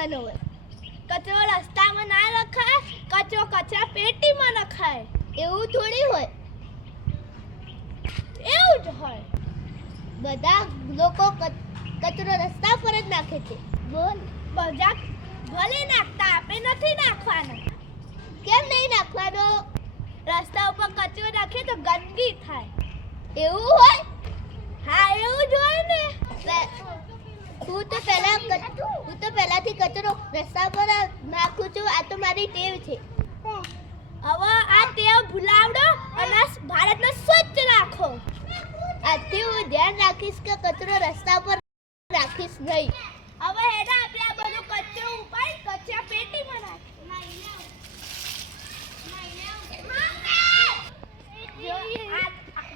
નાખવાનો હોય. કચરો રસ્તામાં ના નખાય, કચરો કચરા પેટીમાં નખાય. એવું થોડી હોય. એવું જ હોય. બધા લોકો કચરો રસ્તા પર જ નાખે છે. બોલ, બધા ભલે નાખતા, આપણે નથી નાખવાનો. કેમ નહીં નાખવાનો? રસ્તા ઉપર કચરો નાખે તો ગંદકી થાય. એવું હોય? હા, એવું જ હોય ને. હું તો પહેલાથી કચરો રસ્તા પર નાખું છું. આ તો મારી ટેવ છે. હવે આ ટેવ ભૂલાવડો અને ભારતને સ્વચ્છ રાખો. આજથી હું ધ્યાન રાખીશ કે કચરો રસ્તા પર રાખીશ નહીં. હવે હેડા આપણે આ બધો કચરો ઉપાડી કચરા પેટીમાં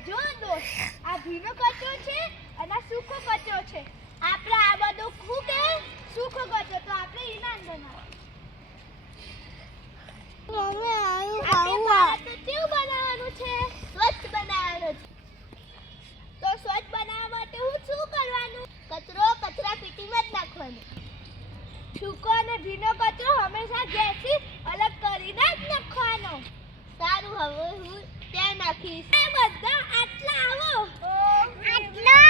જો દોસ્ત, આ ભીનો કચરો છે અને સૂકો કચરો છે. આપણે આ બધો શું કે સૂકો કચરો, તો આપણે ઈનામ બનાવવાનું છે. સ્વચ્છ બનાવવાનું છે. તો સ્વચ્છ બનાવવા માટે હું શું કરવાનું? કચરો કચરા પેટીમાં જ નાખવાનો. સૂકો અને ભીનો કચરો હંમેશા ગેસથી અલગ કરીને જ નાખવાનો. સારું, હવે હું ત્યાં નાખીશ. બધા આટલા આવો. આટલા